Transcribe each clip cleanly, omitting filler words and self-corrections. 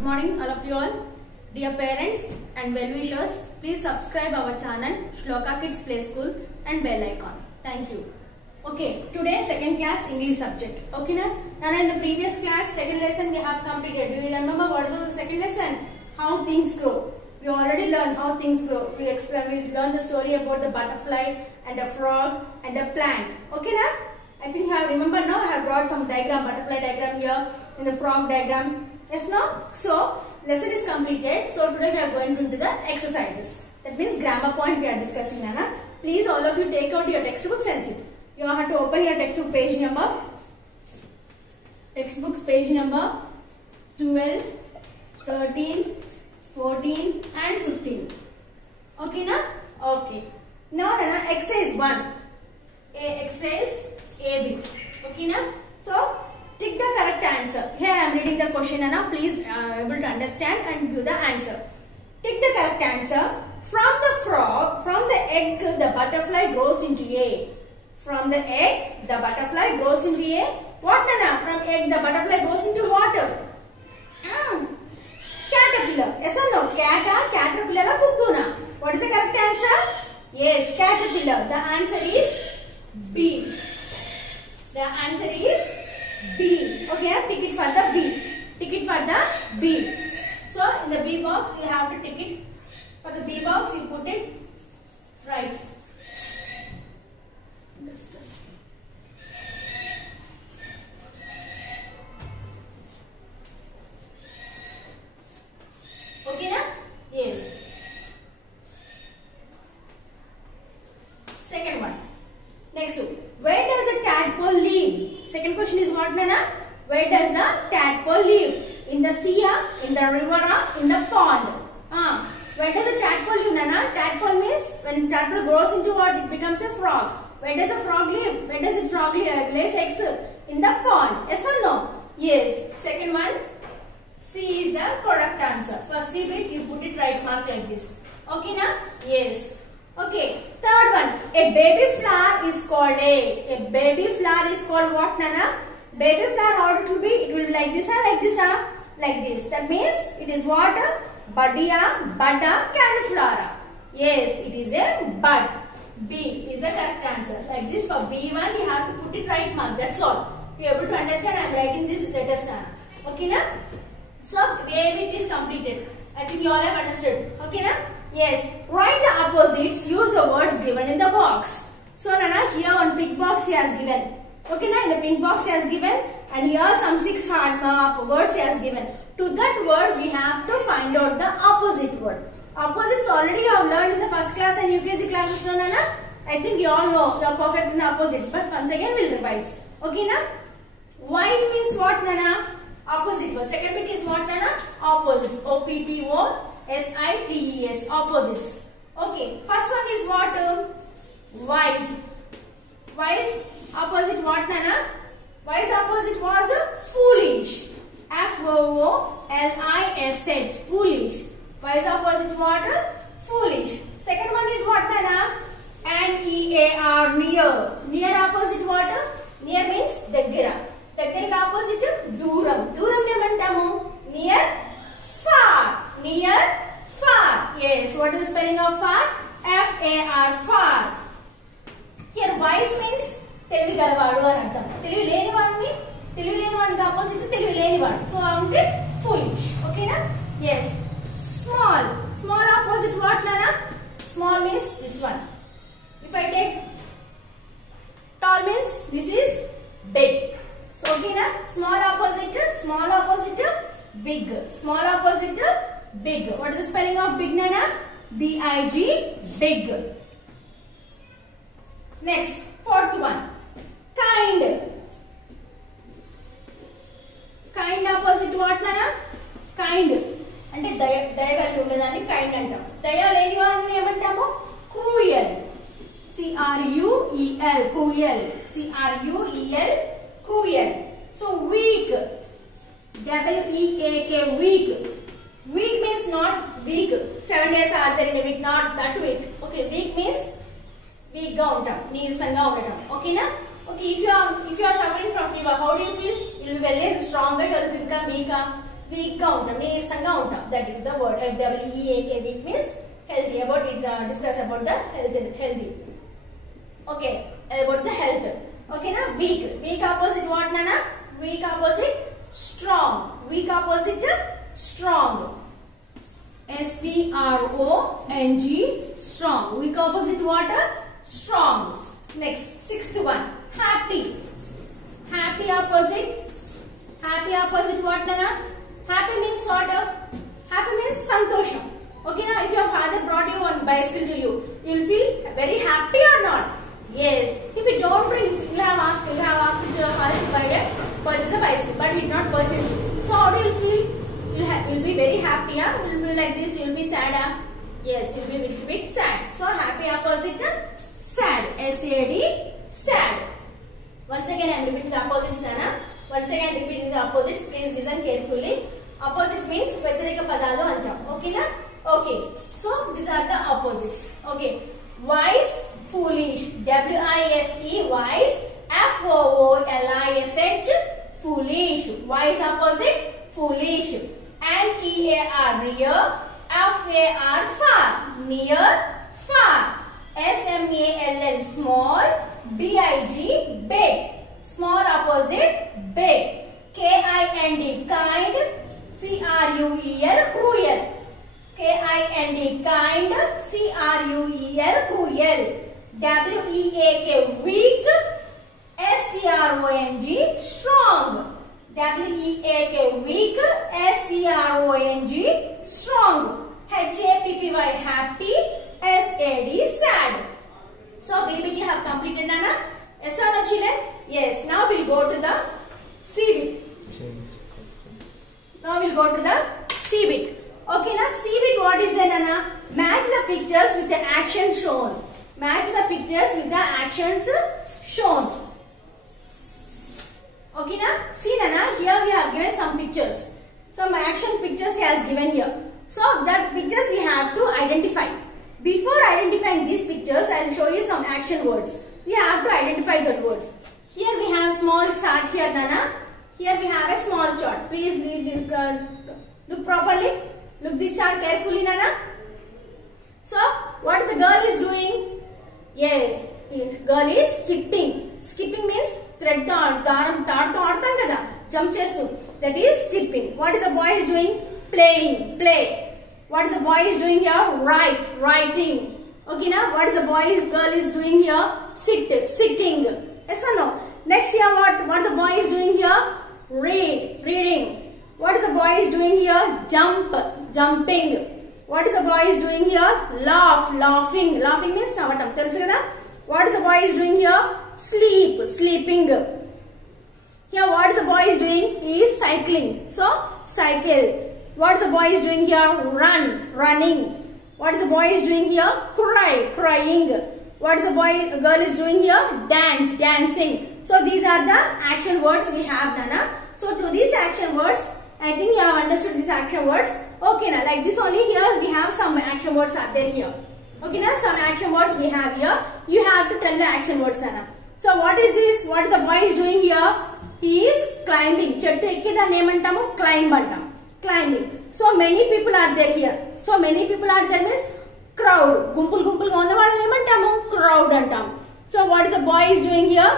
Good morning all of you all. Dear parents and well-wishers, please subscribe our channel Shloka Kids Play School and bell icon. Thank you. Okay, today second class English subject. Okay na? Now in the previous class second lesson we have completed. Do you remember what is the second lesson? How things grow. We already learned how things grow. We learned the story about the butterfly and a frog and a plant. Okay na? I think you have remembered now. I have brought some diagram, butterfly diagram here and the frog diagram. Yes, no? So, lesson is completed. So, today we are going into the exercises. That means grammar point we are discussing. Nana. Please all of you take out your textbooks and sit. You have to open your textbook page number. Textbooks page number 12, 13, 14 and 15. Okay, na? Okay. Now, Nana, exercise 1. Exercise AB. Okay, na? So, tick the correct answer. Here I am reading the question, Anna. Please able to understand and give the answer. Tick the correct answer. From the frog, from the egg, the butterfly grows into a. From the egg, the butterfly grows into a. What, Nana? From egg, the butterfly goes into water. Caterpillar. Yes or no? Caterpillar or cuckoo? What is the correct answer? Yes, caterpillar. The answer is B. The answer is B. Okay, tick it for the B. Tick it for the B. So, in the B box, you have to tick it. For the B box, you put it right. Okay, na? Yes. Second one. Next one. Where does the tadpole live? Second question is what, Nana? Where does the tadpole live? In the sea, in the river, in the pond. Where does the tadpole live, Nana? Tadpole means when tadpole grows into what? It becomes a frog. Where does a frog live? Where does a frog live? Lays eggs in the pond. Yes or no? Yes. Second one. C is the correct answer. For C bit, you put it right mark like this. Okay, na? Yes. Okay. Third one. A baby flower is called a baby flower is called what, Nana? Baby flower, how it will be? It will be like this, like this, like this. That means it is what? Buddha, cauliflower. Yes, it is a bud. B is the correct answer. Like this for B1, you have to put it right mark. That's all. You are able to understand. I am writing this letters, Nana. Okay, na? So, A bit is completed. I think you all have understood. Okay, na? Yes. Write the opposites. Use the words given in the box. So, Nana, here on pink box he has given. Okay, na? In the pink box he has given. And here some 6 hard words he has given. To that word, we have to find out the opposite word. Opposites already you have learned in the first class and UKG classes, no, Nana? I think you all know you are perfect in the opposites. But once again, we will revise. Okay, na? Wise means what, Nana? Opposite word. Second bit is what, Nana? Opposites. O-P-P-O-S-I-T-E-S. Opposites. Okay. First one is what? Wise. Wise opposite what, Nana? Wise opposite was foolish. F-O-O-L-I-S-H. Foolish. Wise opposite what? Foolish. Second one is what, Nana? N-E-A-R. Near. Near opposite what? Near means daggara. Daggara opposite దూరం. దూరం ఏమంటాము? Near, far. Near, far. Yes. What is the spelling of far? F-A-R. Far. Here wise means తెలివి గలవాడు అని అర్థం. తెలివి లేనివాడిని opposite తెలివి లేనివాడు. So I want it foolish. Okay na? Yes. Small. Small opposite what, Nana? Small means this one. If I take tall means this is big. So, okay, na? Small opposite, big. Small opposite, big. What is the spelling of big, Nana? B-I-G, big. Next, fourth one. Kind. Kind opposite what, Nana? Kind. అంటే దయ కలిగి ఉండేదాన్ని kind అంటాం. దయ లేని వాడిని ఏమంటాము? Cruel. C-R-U-E-L. Cruel. C-R-U-E-L. Cruel. So weak. W-E-A-K. Weak. Weak means not weak. 7 days are there in a week. Not that weak. Okay. Weak means weak ga untam. Neersanga undatam. Okay na? Okay. If you are suffering from fever, how do you feel? You will be very stronger. You will become weaker. weak గా ఉంటాం, నీరసంగా ఉంటాం. That is the word. WEAK, weak means healthy. About it, discuss about the healthy. Okay, about the health. Okay na, weak. Weak opposite what nana? Weak opposite strong. Weak opposite strong. STRONG, strong. Weak opposite what? Strong. Next, sixth one, happy. Happy opposite what nana? Happy means what? Happy means santosham. Okay na, if your father brought you one bicycle to you, you will feel very happy or not? Yes. If you don't bring, you have asked to your father to purchase a bicycle, but he did not purchase. So how do you feel? You'll be very happy, huh? You'll be like this, you'll be sad, huh? Yes, you'll be a little bit sad. So happy opposite sad. SAD, sad. Once again I am repeating the opposites, Nana. Once again repeating the opposites. Please listen carefully. Opposite means vyatireka padalu antam. Okay na? Okay. So these are the opposites. Okay. Wise, foolish. WISE, wise. FOOLISH, foolish. Wise opposite, foolish. And EAR, near. FAR, far. Near, far. SMALL, small. BIG, big. Small opposite, big. KIND, kind. CRUEL, cruel. KIND, kind. CRUEL, cruel. WEAK, weak. STRONG, strong. WEAK, weak. STRONG, strong. HAPPY, happy. SAD, sad. So BBT have completed, Nana. Yes or no, children? Yes. Now we'll go to the C bit. Now we'll go to the C bit. Okay, now C bit, what is that, Nana? Match the pictures with the actions shown. Match the pictures with the actions shown. Okay, now see, Nana, here we have given some pictures. Some action pictures he has given here. So that pictures we have to identify. Before identifying these pictures, I will show you some action words. We have to identify the words. Here we have small chart here, Nana. Here we have a small chart. Please look properly. Look this chart carefully, Nana. So, what the girl is doing? Yes, girl is skipping. Skipping means thread kada. Jump chestu. That is skipping. What is the boy is doing? Playing. Play. What is the boy is doing here? Writing. Okay, now what is the girl is doing here? Sitting. Yes or no? Next here, what the boy is doing here? Reading. What is the boy is doing here? Jumping. What is the boy is doing here? Laughing. Laughing means navatam. Telusu kada? What is the boy is doing here? Sleeping. Here what is the boy is doing? He is cycling. So cycle. What is the boy is doing here? Running. What is the boy is doing here? Crying. What is the girl is doing here? Dancing. So these are the action words we have, Nana. So to these action words, I think you have understood these action words. Okay, now like this only here we have some action words are there here. Okay, now some action words we have here. You have to tell the action words, Nana. So what is this? What is the boy is doing here? He is climbing. Chettu ekki da name antamu climb antam. Climbing. So many people are there here. So many people are there means crowd. Gumpul ga unna vallani em antamu? Crowd antam. So what is the boy is doing here?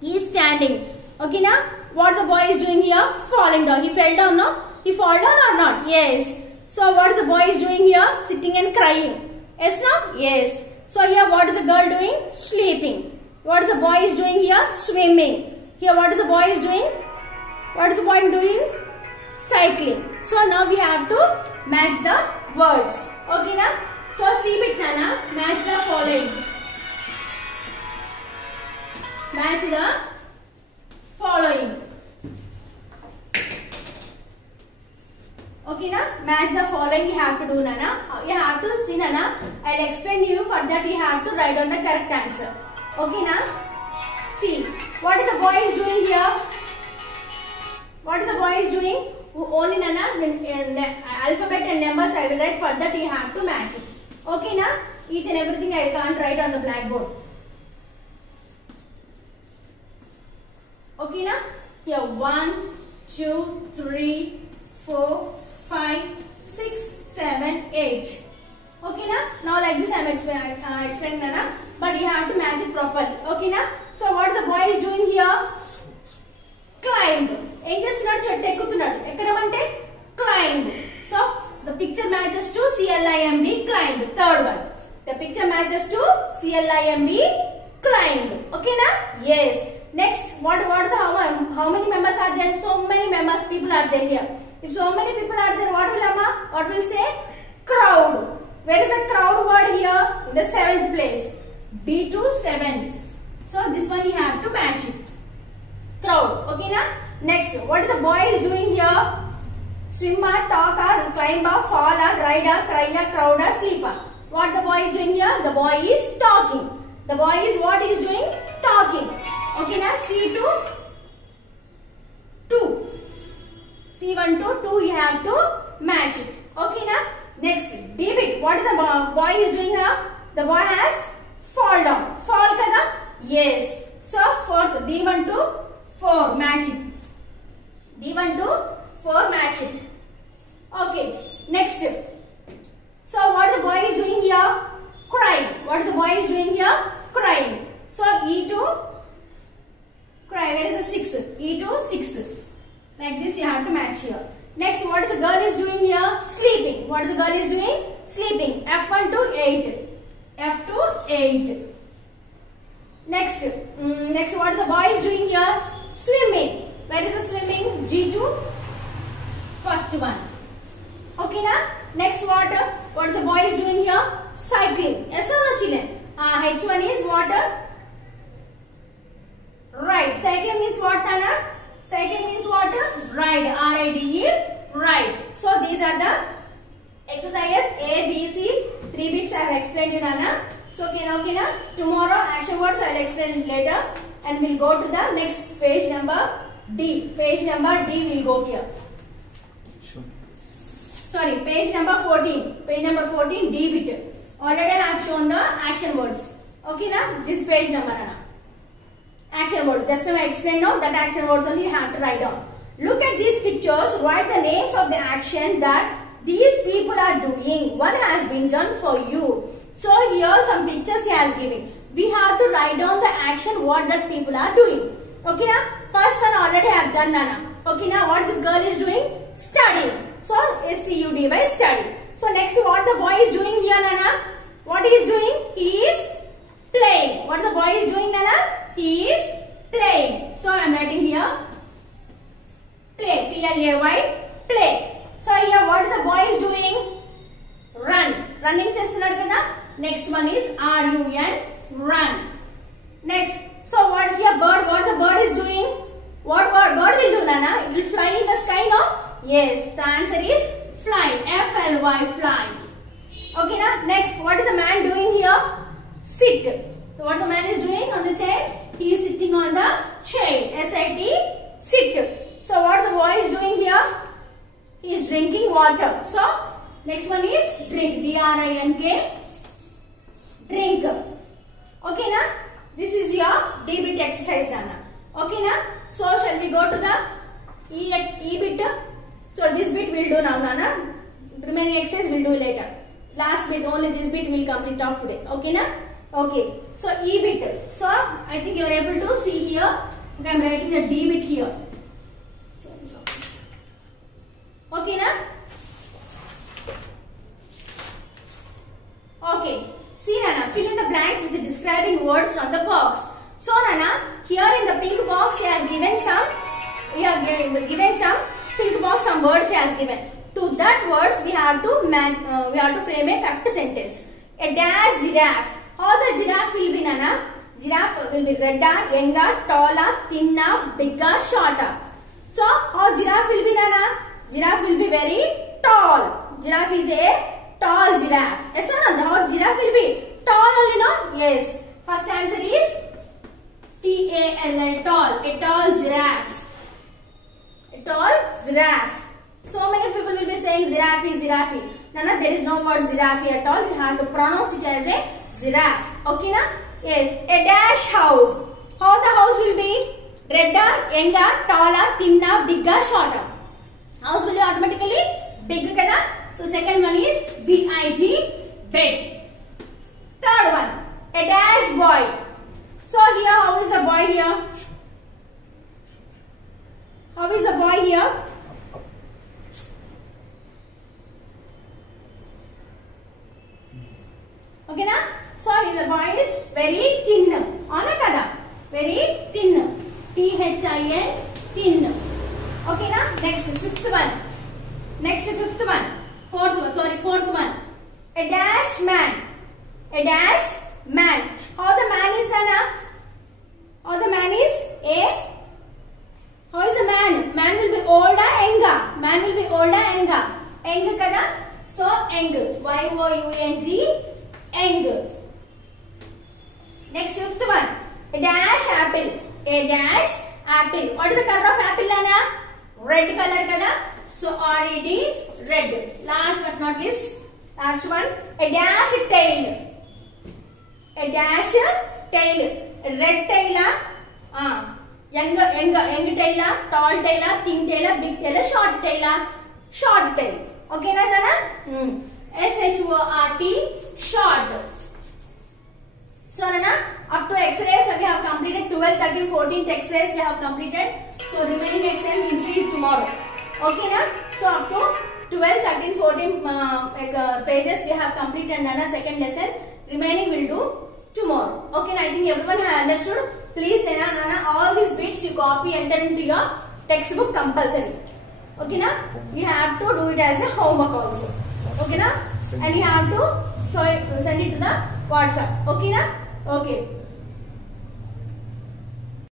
He is standing. Okay, now what the boy is doing here? Falling down. He fell down, no? He fall down or not? Yes. So what is the boy is doing here? Sitting and crying. Yes, no? Yes. So here what is the girl doing? Sleeping. What is the boy is doing here? Swimming. Here what is the boy is doing? What is the boy doing? Cycling. So now we have to match the words. Okay, na? So see bit, Nana. Match the following. Match the following. Okay, na? Match the following you have to do, Nana. You have to see, Nana. I'll explain you. For that you have to write down the correct answer. Okay, na? See. What is the boy is doing here? What is the boy is doing? Only, Nana, alphabet and numbers I will write. For that you have to match it. Okay, na? Each and everything I can't write on the blackboard. Okay, na? Here 1, 2, 3, 4, 5, 6, 7, 8. Okay na? Now like this I am explaining na, but you have to match it properly. Okay na? So what the boy is doing here? Climb. Em chestunnadu chettu ekkutunnadu. Ekkadamante climb. So the picture matches to CLIMB, climbed. Third one. The picture matches to CLIMB, climbed. Okay na? Yes. Next, how many members are there? So many members, people are there here. If so many people are there, what will Amma? What will say? Crowd. Where is the crowd word here? In the 7th place. B to 7. So this one you have to match it. Crowd. Okay na? Next, what is the boy is doing here? Swim or talk or climb or fall or ride or cry or crowd or sleep or. What the boy is doing here? The boy is talking. The boy is what is doing? Talking. Okay na? C to 2. C1 to 2 you have to match it. Okay na? Next, David. What is the boy is doing here? The boy has fall down. Fall kada? Yes. So fourth, D1 to 4 match it. D1 to 4 match it. Okay. Next. So what the boy is doing here? Crying. What is the boy is doing here? Crying. So E to cry. Where is the 6? E to 6. Like this you have to match here. Next, what is the girl is doing here? Sleeping. What is the girl is doing? Sleeping. F1 to 8. F to 8. Next, what is the boy is doing here? Swimming. Where is the swimming? G to first one. Okay na? Next, what is the boy is doing here? Cycling. Yes or no children? H1 is what? Right. Cycling means what, Nana? Cycling means what? Ride. R-I-D-E. Ride. So these are the exercises A, B, C. 3 bits I have explained you, Nana. So okay na? Tomorrow action words I will explain later, and we'll go to the next page number D. Page number D will go here. Sure. Sorry, page number 14. Page number 14 D bit. Already I have shown the action words. Okay na? This page number, Nana. Action words. Just I explain now that action words only you have to write down. Look at these pictures. Write the names of the action that these people are doing. One has been done for you. So here some pictures he has given. We have to write down the action what that people are doing. Okay na? First one already I have done, Nana. Okay na? What this girl is doing? Studying. So S-T-U-D-Y, study. So next what the boy is doing here, Nana? What he is doing? He is playing. What the boy is doing, Nana? He is playing. So I am writing here play. P-L-A-Y, play. So here what is the boy is doing? Run. Running chestunnadu kada? Next one is R-U-N, run. Next. So what here bird? What the bird is doing? What bird will do, Nana? It will fly in the sky, no? Yes. The answer is fly. F-L-Y, fly. Okay na? Next. What is the man doing here? Sit. So what the man is doing on the chair? He is sitting on the chair. S-I-T, sit. So what the boy is doing here? He is drinking water. So next one is drink. D-R-I-N-K, drink. Okay na? This is your D-bit exercise, Anna. Okay na? So shall we go to the E bit? So this bit will do now, Nana. Remaining exercise will do later. Last bit, only this bit will complete off today. Okay na? Okay. So E bit. So I think you are able to see here. Okay, I am writing the D bit here. Okay na? Okay. See, Nana, fill in the blanks with the describing words from the box. So Nana, here in the pink box he has given some. Pink box, some words he has given. To that words we have to frame a correct sentence. A dash giraffe. How the giraffe will be, Nana? Giraffe will be redder, younger, taller, thinner, bigger, shorter. So how giraffe will be, Nana? Giraffe will be very tall. Giraffe is a tall giraffe. Yes or no? How giraffe will be? Tall only, no? Yes. First answer is T-A-L-L, tall. A tall giraffe. A tall giraffe. So many people will be saying giraffe. Nana, there is no word giraffe at all. We have to pronounce it as a giraffe. Okay na? Yes. A dash house. How the house will be? Redder, younger, taller, thinner, bigger, shorter. house will be automatically big kada. So second one is big, big. Third one, a dash boy. So here, how is the boy here? How is the boy here? Okay na? So his boy is very thin. Ana kada? Very thin. T-H-I-N, thin. Okay na? Next, fifth one. Next, fifth one. Fourth one. A dash man. A dash man. How the man is done? How the man is a? How is the man? Man will be old or younger? Man will be old or younger? Young kada? So young. Y-O-U-N-G. Young. Next, fifth one. A dash apple. A dash apple. What is the color of apple, Lana? Red color kada? So already red. Last but not least, last one. A dash tail. A dash tail. Red tail. Young tail, tall tail, thin tail, big tail, short tail. Short tail. Okay na Nana? S-H-O-R-T, short. So Nana, up to exercise we have completed 12, 13, 14th exercise we have completed. So remaining exercise we will see tomorrow. Okay na? So up to 12, 13, 14 pages we have completed Nana second lesson. Remaining we will do tomorrow. Okay, I think everyone has understood. Please, Nana, all these bits you copy, enter into your textbook compulsory. Okay, na? We have to do it as a homework also. Okay, na? And you have to send it to the WhatsApp. Okay, na? Okay.